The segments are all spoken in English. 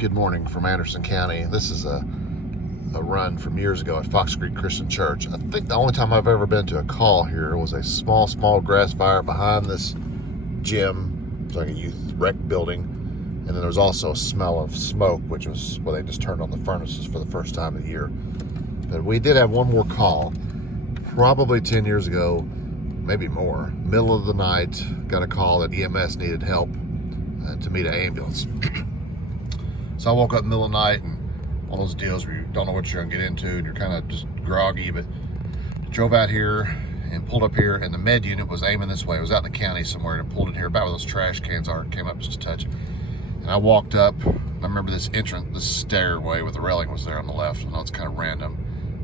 Good morning from Anderson County. This is a run from years ago at Fox Creek Christian Church. I think the only time I've ever been to a call here was a small grass fire behind this gym. It's like a youth rec building. And then there was also a smell of smoke, which was where they just turned on the furnaces for the first time of the year. But we did have one more call, probably 10 years ago, maybe more. Middle of the night, got a call that EMS needed help to meet an ambulance. So I woke up in the middle of the night, and one of those deals where you don't know what you're gonna get into and you're kind of just groggy, but drove out here and pulled up here, and the med unit was aiming this way. It was out in the county somewhere, and pulled in here about where those trash cans are, came up just a touch. And I walked up. I remember this entrance, this stairway with the railing was there on the left. I know it's kind of random.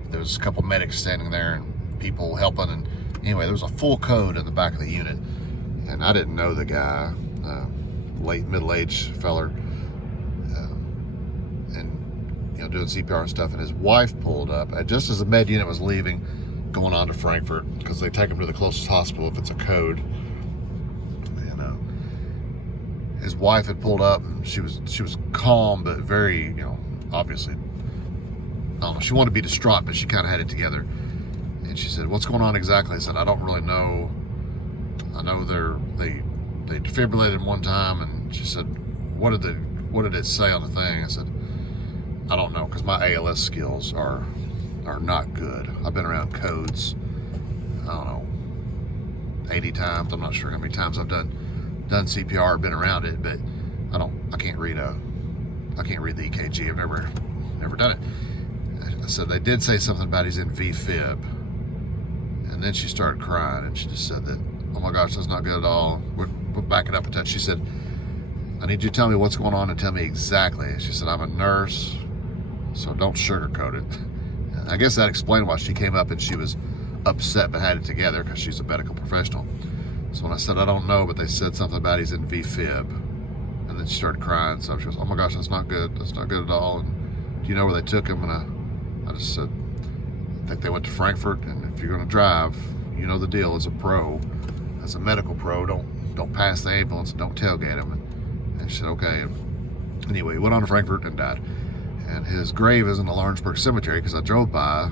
There was a couple medics standing there and people helping, and anyway, there was a full code in the back of the unit, and I didn't know the guy, late middle-aged feller, and doing CPR and stuff, and his wife pulled up just as the med unit was leaving, going on to Frankfort, because they take him to the closest hospital if it's a code. And his wife had pulled up, and she was calm, but very, obviously, I don't know, she wanted to be distraught, but she kind of had it together. And she said, "What's going on exactly?" I said, "I don't really know. I know they defibrillated one time." And she said, what did it say on the thing?" I said, "I don't know, because my ALS skills are not good. I've been around codes, I don't know, 80 times. I'm not sure how many times I've done CPR, been around it, but I can't read the EKG. I've never done it." I said, "They did say something about he's in VFib." And then she started crying, and she just said that, "Oh my gosh, that's not good at all." We'll back it up a touch. She said, "I need you to tell me what's going on and tell me exactly." She said, "I'm a nurse, so don't sugarcoat it." And I guess that explained why she came up and she was upset but had it together, because she's a medical professional. So when I said, "I don't know, but they said something about he's in VFib," and then she started crying. So she goes, "Oh my gosh, that's not good. That's not good at all. And do you know where they took him?" And I just said, "I think they went to Frankfort, and if you're going to drive, you know the deal. As a pro, as a medical pro, don't pass the ambulance and don't tailgate him." And she said, "Okay." And anyway, he went on to Frankfort and died. And his grave is in the Lawrenceburg Cemetery, because I drove by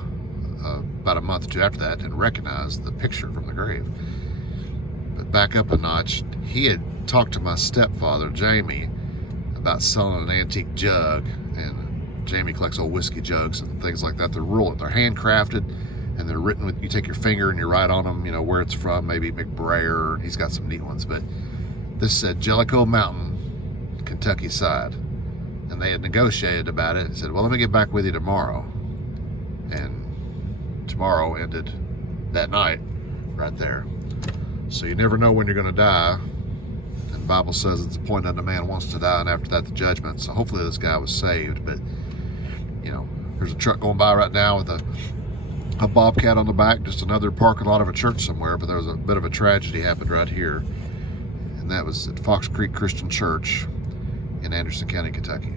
about a month or two after that and recognized the picture from the grave. But back up a notch, he had talked to my stepfather, Jamie, about selling an antique jug. And Jamie collects old whiskey jugs and things like that. They're handcrafted, and they're written with, you take your finger and you write on them, where it's from, maybe McBrayer. He's got some neat ones, but this said Jellicoe Mountain, Kentucky side. And they had negotiated about it and said, "Well, let me get back with you tomorrow." And tomorrow ended that night right there. So you never know when you're going to die. And the Bible says it's appointed unto man wants to die, and after that the judgment. So hopefully this guy was saved. But there's a truck going by right now with a Bobcat on the back, just another parking lot of a church somewhere. But there was a bit of a tragedy happened right here, and that was at Fox Creek Christian Church in Anderson County, Kentucky.